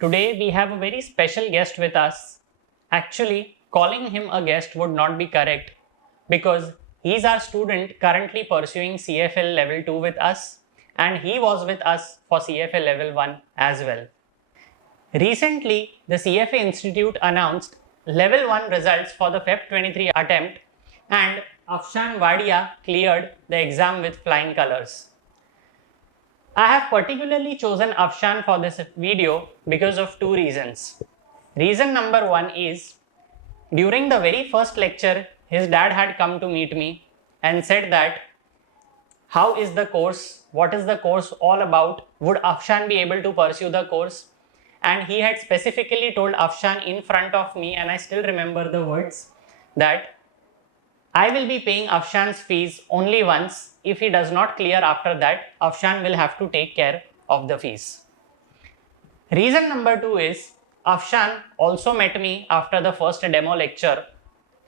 Today we have a very special guest with us. Actually, calling him a guest would not be correct because he's our student currently pursuing CFL level 2 with us, and he was with us for CFL level 1 as well. Recently, the CFA Institute announced level 1 results for the Feb 23 attempt, and Afshan Wadia cleared the exam with flying colors. I have particularly chosen Afshan for this video because of two reasons. Reason number one is, during the very first lecture, his dad had come to meet me and said that, how is the course? What is the course all about? Would Afshan be able to pursue the course? And he had specifically told Afshan in front of me, and I still remember the words, that I will be paying Afshan's fees only once. If he does not clear after that, Afshan will have to take care of the fees. Reason number two is, Afshan also met me after the first demo lecture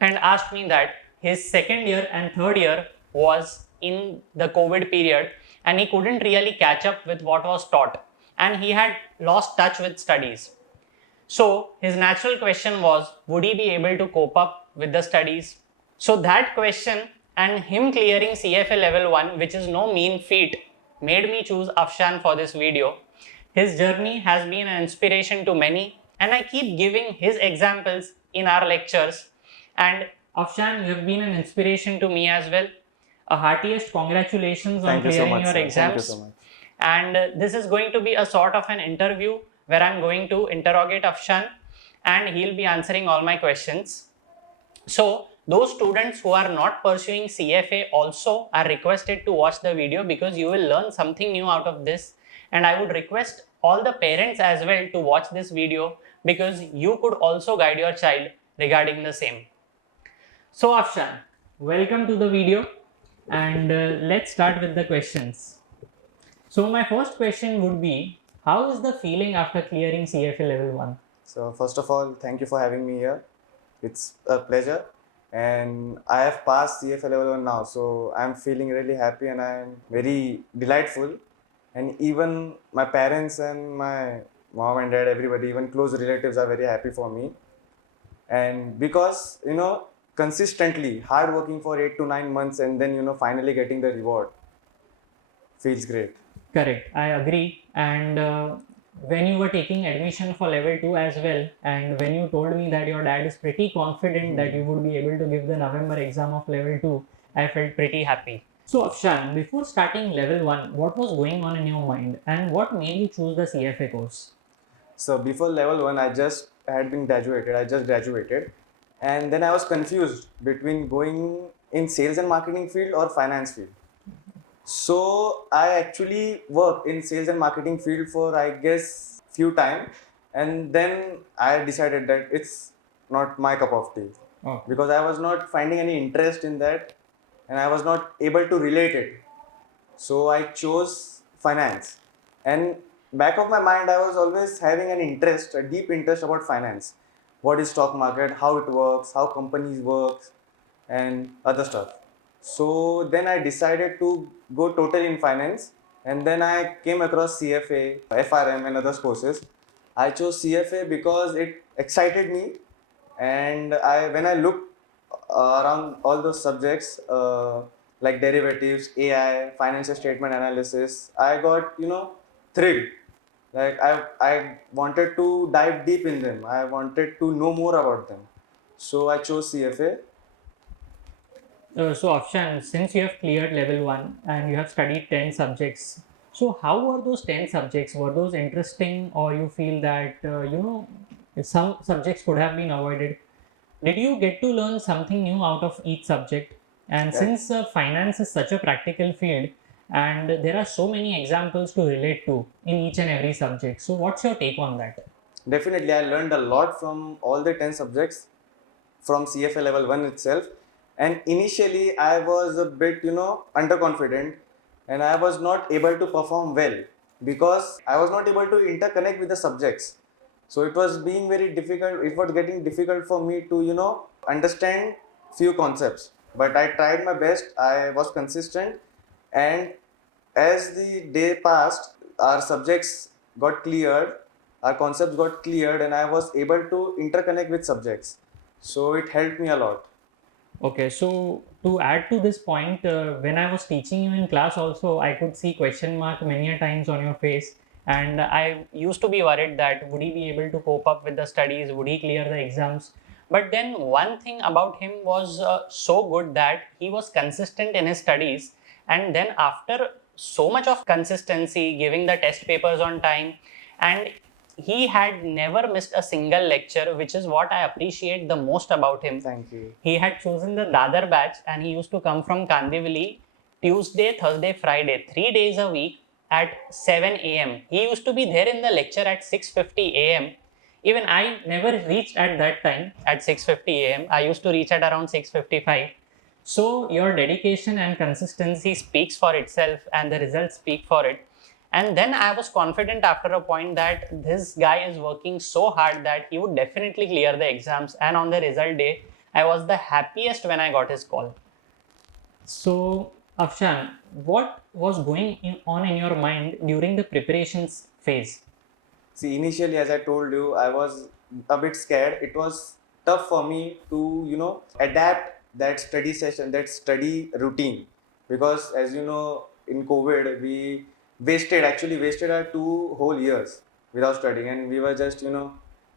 and asked me that his second year and third year was in the COVID period and he couldn't really catch up with what was taught and he had lost touch with studies. So his natural question was, would he be able to cope up with the studies? So that question and him clearing CFA level 1, which is no mean feat, made me choose Afshan for this video. His journey has been an inspiration to many and I keep giving his examples in our lectures. And Afshan, you have been an inspiration to me as well. A heartiest congratulations on clearing your exams. Thank you so much. And this is going to be a sort of an interview where I'm going to interrogate Afshan and he'll be answering all my questions. So those students who are not pursuing CFA also are requested to watch the video because you will learn something new out of this. And I would request all the parents as well to watch this video because you could also guide your child regarding the same. So Afshan, welcome to the video and let's start with the questions. So my first question would be, how is the feeling after clearing CFA level 1? So first of all, thank you for having me here. It's a pleasure. And I have passed CFA level 1 now, so I'm feeling really happy and I'm very delightful. And even my parents and my mom and dad, everybody, even close relatives are very happy for me. And because, consistently hard working for 8 to 9 months and then, finally getting the reward feels great. Correct, I agree. And when you were taking admission for level 2 as well, and when you told me that your dad is pretty confident that you would be able to give the November exam of level 2, I felt pretty happy. So Afshan, before starting level 1, what was going on in your mind and what made you choose the CFA course? So before level 1, I just graduated. And then I was confused between going in sales and marketing field or finance field. So I actually worked in sales and marketing field for I guess few time, and then I decided that it's not my cup of tea because I was not finding any interest in that and I was not able to relate it. So I chose finance, and back of my mind I was always having an interest, a deep interest about finance. What is stock market, how it works, how companies work, and other stuff. So then I decided to go totally in finance, and then I came across CFA, FRM and other courses. I chose CFA because it excited me, and when I looked around all those subjects like derivatives, AI, financial statement analysis, I got thrilled. Like I wanted to dive deep in them. I wanted to know more about them. So I chose CFA. So Afshan, since you have cleared level 1 and you have studied 10 subjects, so how were those 10 subjects? Were those interesting or you feel that, some subjects could have been avoided? Did you get to learn something new out of each subject? And Yes. since finance is such a practical field and there are so many examples to relate to in each and every subject, so what's your take on that? Definitely, I learned a lot from all the 10 subjects from CFA level 1 itself. And initially, I was a bit, underconfident and I was not able to perform well because I was not able to interconnect with the subjects. So it was being very difficult, it was getting difficult for me to, understand few concepts. But I tried my best, I was consistent, and as the day passed, our subjects got cleared our concepts got cleared and I was able to interconnect with subjects. So it helped me a lot. Okay, so to add to this point, when I was teaching you in class, also I could see question mark many a times on your face, and I used to be worried that would he be able to cope up with the studies, would he clear the exams? But then one thing about him was so good that he was consistent in his studies, and then after so much of consistency, giving the test papers on time, and he had never missed a single lecture, which is what I appreciate the most about him. Thank you. He had chosen the Dadar batch and he used to come from Kandivali Tuesday, Thursday, Friday, 3 days a week at 7 a.m. He used to be there in the lecture at 6:50 a.m. Even I never reached at that time at 6:50 a.m. I used to reach at around 6:55. So your dedication and consistency speaks for itself and the results speak for it. And then I was confident after a point that this guy is working so hard that he would definitely clear the exams. And on the result day, I was the happiest when I got his call. So, Afshan, what was on in your mind during the preparations phase? See, initially, as I told you, I was a bit scared. It was tough for me to, adapt that study session, that study routine. Because as you know, in COVID, we actually wasted our 2 whole years without studying, and we were just,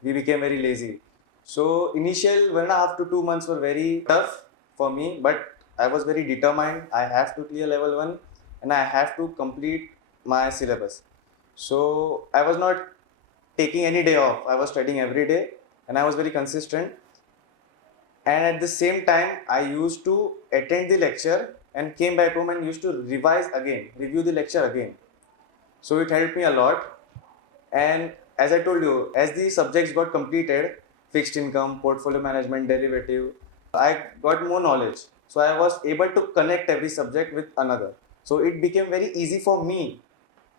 we became very lazy. So, initial 1.5 to 2 months were very tough for me, but I was very determined. I have to clear level 1 and I have to complete my syllabus. So, I was not taking any day off. I was studying every day and I was very consistent. And at the same time, I used to attend the lecture and came back home and used to revise again, review the lecture again. So it helped me a lot. And as I told you, as the subjects got completed, fixed income, portfolio management, derivative, I got more knowledge. So I was able to connect every subject with another. So it became very easy for me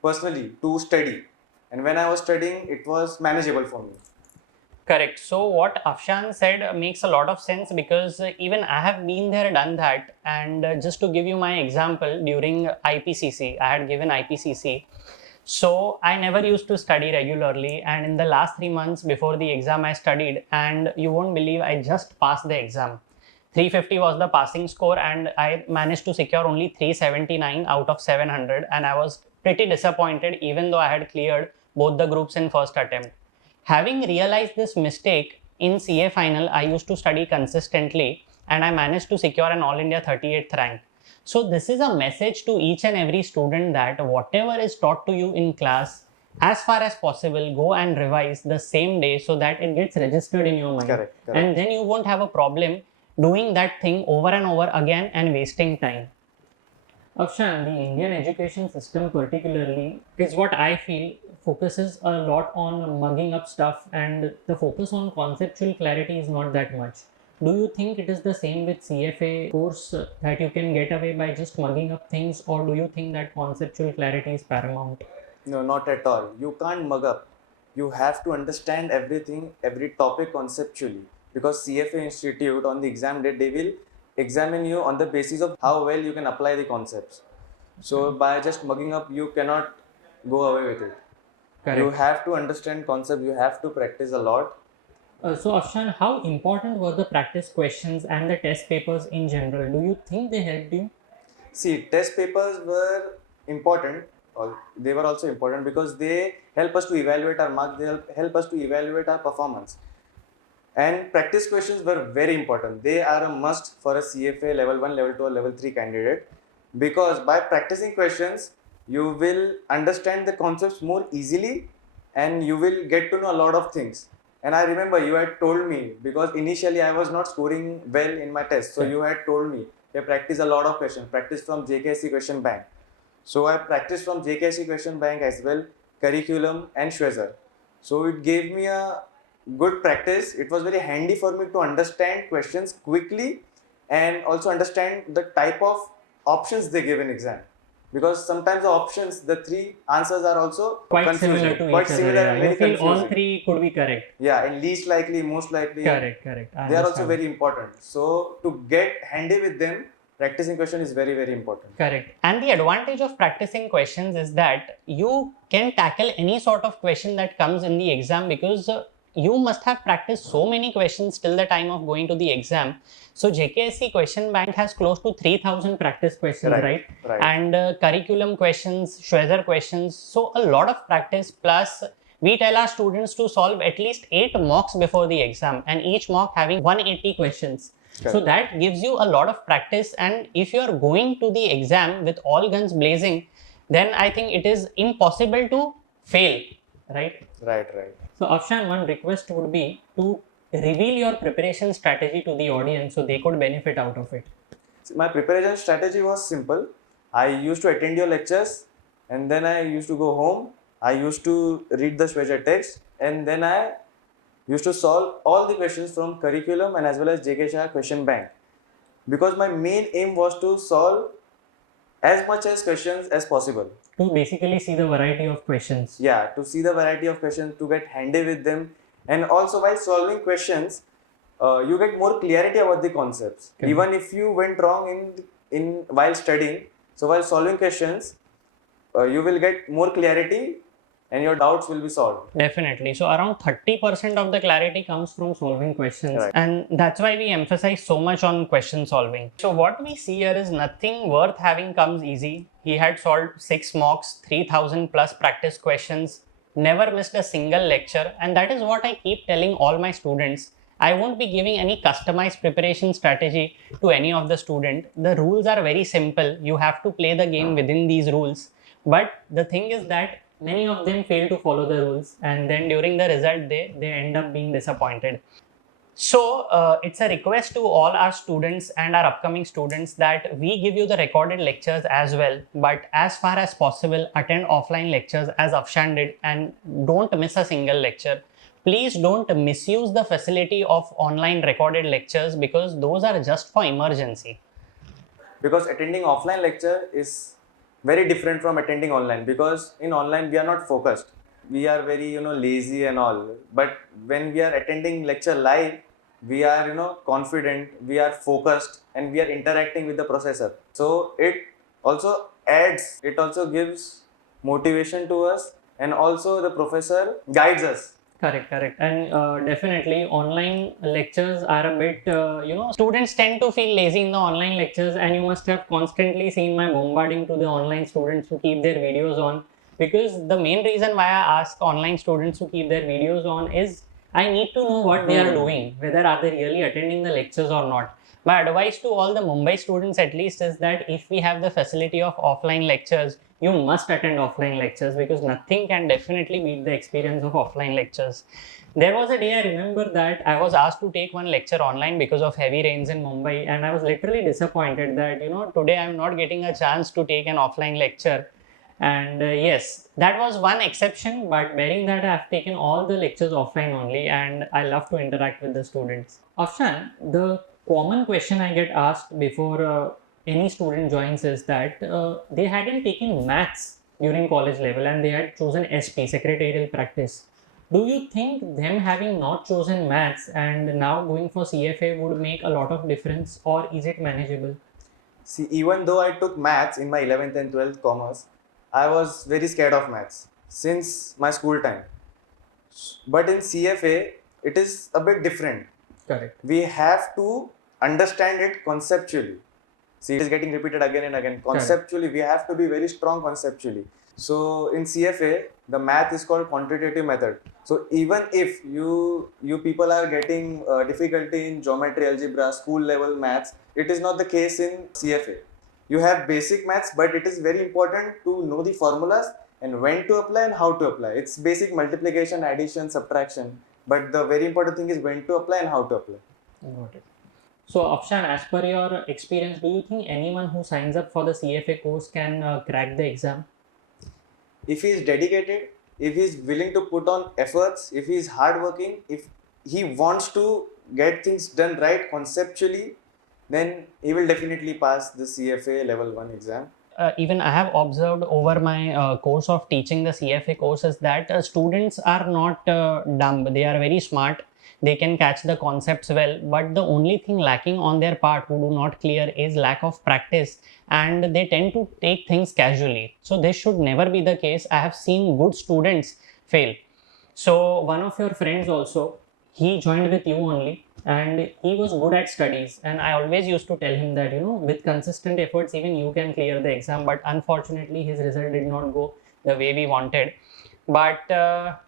personally to study. And when I was studying, it was manageable for me. Correct. So what Afshan said makes a lot of sense because even I have been there, done that. And just to give you my example, during IPCC, I had given IPCC. So I never used to study regularly. And in the last 3 months before the exam, I studied. And you won't believe I just passed the exam. 350 was the passing score, and I managed to secure only 379 out of 700. And I was pretty disappointed, even though I had cleared both the groups in first attempt. Having realized this mistake in CA final, I used to study consistently and I managed to secure an All India 38th rank. So this is a message to each and every student that whatever is taught to you in class, as far as possible, go and revise the same day so that it gets registered in your mind. Correct. And then you won't have a problem doing that thing over and over again and wasting time. Afshan, the Indian education system particularly is what I feel focuses a lot on mugging up stuff, and the focus on conceptual clarity is not that much. Do you think it is the same with CFA course that you can get away by just mugging up things, or do you think that conceptual clarity is paramount? No, not at all. You can't mug up. You have to understand everything, every topic conceptually. Because CFA Institute on the exam day, they will examine you on the basis of how well you can apply the concepts. So by just mugging up, you cannot go away with it. Correct. You have to understand concepts. You have to practice a lot. So Afshan, how important were the practice questions and the test papers in general? Do you think they helped you? See, test papers were important. They were also important because they help us to evaluate our marks. They help us to evaluate our performance. And practice questions were very important. They are a must for a CFA level 1, level 2 or level 3 candidate because by practicing questions, you will understand the concepts more easily and you will get to know a lot of things. And I remember you had told me because initially I was not scoring well in my test. So you had told me, practice a lot of questions, practice from JKSC question bank. So I practiced from JKSC question bank as well, curriculum and Schwezer. So it gave me a good practice. It was very handy for me to understand questions quickly and also understand the type of options they give in exam. Because sometimes the options, the three answers are also Quite confusing. similar to Quite each similar other. and Yeah. very You feel confusing. all three could be correct. Yeah, and least likely, most likely. Correct. They are also very important. So to get handy with them, practicing question is very, very important. Correct. And the advantage of practicing questions is that you can tackle any sort of question that comes in the exam, because you must have practiced so many questions till the time of going to the exam. So JKSC question bank has close to 3,000 practice questions, right? Right. And curriculum questions, Schwezer questions. So a lot of practice, plus we tell our students to solve at least 8 mocks before the exam, and each mock having 180 questions. Correct. So that gives you a lot of practice, and if you are going to the exam with all guns blazing, then I think it is impossible to fail, right? Right. So Afshan, one request would be to reveal your preparation strategy to the audience so they could benefit out of it. My preparation strategy was simple. I used to attend your lectures, and then I used to go home. I used to read the Schwezer text, and then I used to solve all the questions from curriculum and as well as JK Shah question bank. Because my main aim was to solve as much as questions as possible. To basically see the variety of questions. Yeah, to see the variety of questions, to get handy with them, and also while solving questions, you get more clarity about the concepts. Okay. Even if you went wrong in while studying, so while solving questions, you will get more clarity and your doubts will be solved. Definitely. So around 30% of the clarity comes from solving questions. Right. And that's why we emphasize so much on question solving. So what we see here is nothing worth having comes easy. He had solved 6 mocks, 3,000 plus practice questions, never missed a single lecture. And that is what I keep telling all my students. I won't be giving any customized preparation strategy to any of the student. The rules are very simple. You have to play the game within these rules. But the thing is that many of them fail to follow the rules, and then during the result they end up being disappointed. So it's a request to all our students and our upcoming students that we give you the recorded lectures as well, but as far as possible attend offline lectures as Afshan did, and don't miss a single lecture. Please don't misuse the facility of online recorded lectures, because those are just for emergency. Because attending offline lecture is very different from attending online, because in online we are not focused, we are very lazy and all, but when we are attending lecture live, we are confident, we are focused, and we are interacting with the professor. So it also gives motivation to us, and also the professor guides us. Correct. And definitely online lectures are a bit, students tend to feel lazy in the online lectures, and you must have constantly seen my bombarding to the online students to keep their videos on, because the main reason why I ask online students to keep their videos on is I need to know what they are doing, whether are they really attending the lectures or not. My advice to all the Mumbai students at least is that if we have the facility of offline lectures, you must attend offline lectures, because nothing can definitely beat the experience of offline lectures. There was a day I remember that I was asked to take one lecture online because of heavy rains in Mumbai, and I was literally disappointed that today I'm not getting a chance to take an offline lecture. And yes, that was one exception, but bearing that, I have taken all the lectures offline only, and I love to interact with the students. Afshan, the common question I get asked before any student joins is that they hadn't taken maths during college level and they had chosen SP, secretarial practice. Do you think them having not chosen maths and now going for CFA would make a lot of difference, or is it manageable? See, even though I took maths in my 11th and 12th commerce, I was very scared of maths since my school time. But in CFA, it is a bit different. Correct. We have to understand it conceptually. See, it is getting repeated again and again. Conceptually, we have to be very strong conceptually. So in CFA, the math is called quantitative method. So even if you people are getting difficulty in geometry, algebra, school level maths, it is not the case in CFA. You have basic maths, but it is very important to know the formulas and when to apply and how to apply. It's basic multiplication, addition, subtraction. But the very important thing is when to apply and how to apply. Got it. So Afshan, as per your experience, do you think anyone who signs up for the CFA course can crack the exam? If he is dedicated, if he is willing to put on efforts, if he is hardworking, if he wants to get things done right conceptually, then he will definitely pass the CFA level 1 exam. Even I have observed over my course of teaching the CFA courses that students are not dumb. They are very smart. they can catch the concepts well, but the only thing lacking on their part who do not clear is lack of practice, and they tend to take things casually. So this should never be the case. I have seen good students fail. So one of your friends also, he joined with you only, and he was good at studies, and I always used to tell him that, with consistent efforts even you can clear the exam, but unfortunately his result did not go the way we wanted. But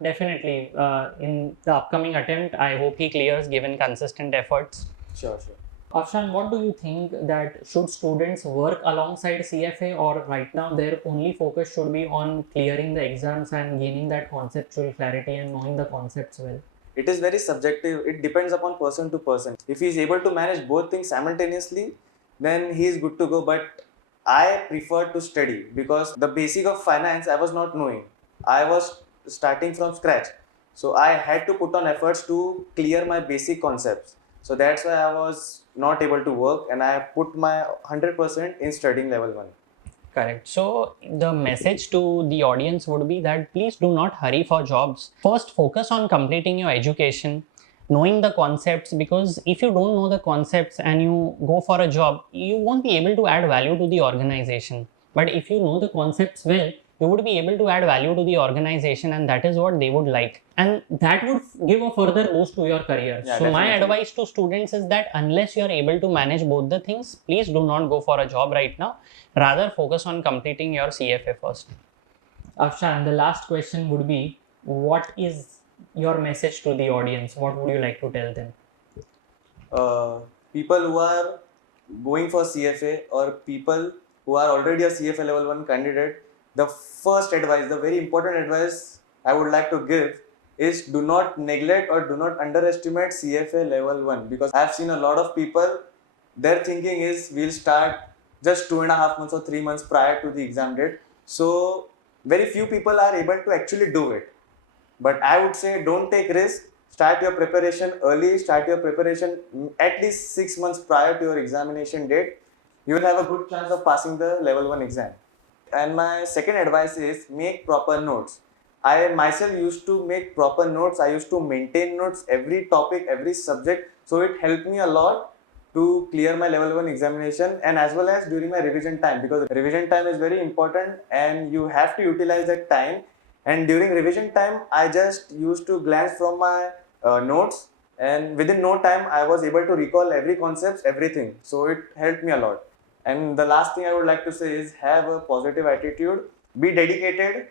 definitely in the upcoming attempt, I hope he clears given consistent efforts. Sure, sure. Afshan, what do you think, that should students work alongside CFA, or right now their only focus should be on clearing the exams and gaining that conceptual clarity and knowing the concepts well? It is very subjective. It depends upon person to person. If he is able to manage both things simultaneously, then he is good to go. But I prefer to study because the basic of finance I was not knowing. I was starting from scratch. So I had to put on efforts to clear my basic concepts. So that's why I was not able to work, and I put my 100% in studying level 1. Correct. So the message to the audience would be that please do not hurry for jobs. First, focus on completing your education, knowing the concepts, because if you don't know the concepts and you go for a job, you won't be able to add value to the organization. But if you know the concepts well, you would be able to add value to the organization, and that is what they would like. And that would give a further boost to your career. Yeah, so my definitely. advice to students is that unless you are able to manage both the things, please do not go for a job right now. Rather, focus on completing your CFA first. Afshan, the last question would be, what is your message to the audience? What would you like to tell them? People who are going for CFA or people who are already a CFA level 1 candidate, the first advice, the very important advice I would like to give is do not neglect or do not underestimate CFA level 1, because I have seen a lot of people, their thinking is we'll start just 2.5 months or 3 months prior to the exam date. So very few people are able to actually do it. But I would say don't take risk. Start your preparation early. Start your preparation at least 6 months prior to your examination date. You will have a good chance of passing the level 1 exam. And my second advice is make proper notes. I myself used to make proper notes. I used to maintain notes every topic, every subject. So it helped me a lot to clear my level 1 examination, and as well as during my revision time, because revision time is very important and you have to utilize that time. And during revision time, I just used to glance from my notes, and within no time, I was able to recall every concept, everything. So it helped me a lot. And the last thing I would like to say is have a positive attitude, be dedicated.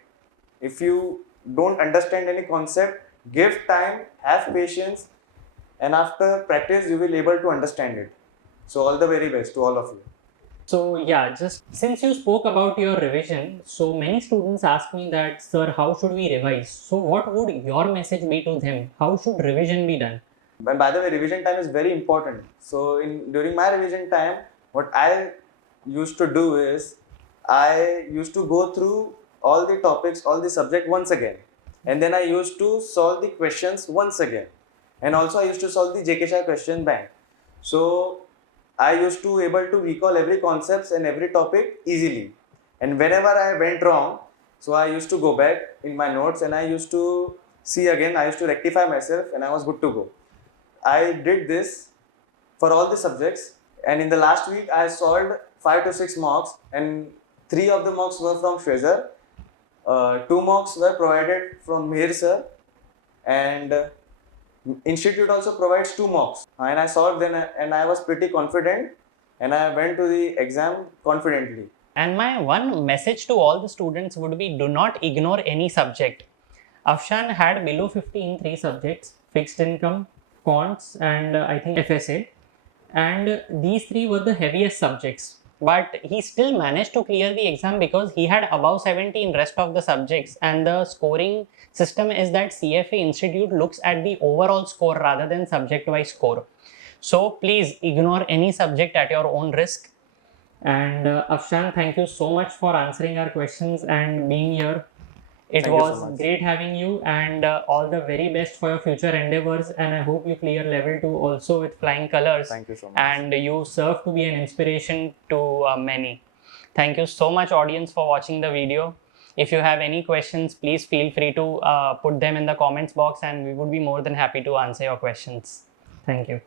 If you don't understand any concept, give time, have patience, and after practice, you will be able to understand it. So all the very best to all of you. So yeah, just since you spoke about your revision, so many students ask me that, sir, how should we revise? So what would your message be to them? How should revision be done? And by the way, revision time is very important. So during my revision time, what I used to do is I used to go through all the topics, all the subject once again, and then I used to solve the questions once again, and also I used to solve the JK question bank. So I used to able to recall every concepts and every topic easily, and whenever I went wrong, so I used to go back in my notes and I used to see again. I used to rectify myself, and I was good to go. I did this for all the subjects, and in the last week I solved 5 to 6 mocks, and 3 of the mocks were from Shwezar, 2 mocks were provided from Mihir sir, and institute also provides 2 mocks, and I solved them, and I was pretty confident, and I went to the exam confidently. And my one message to all the students would be, do not ignore any subject. Afshan had below 50 in 3 subjects, fixed income, quants, and I think FSA. And these 3 were the heaviest subjects. But he still managed to clear the exam because he had above 70 in rest of the subjects. And the scoring system is that CFA Institute looks at the overall score rather than subject-wise score. So please ignore any subject at your own risk. And Afshan, thank you so much for answering our questions and being here. It Thank you so was much. great having you, and all the very best for your future endeavors. And I hope you clear level 2 also with flying colors. Thank you so much. And you serve to be an inspiration to many. Thank you so much, audience, for watching the video. If you have any questions, please feel free to put them in the comments box and we would be more than happy to answer your questions. Thank you.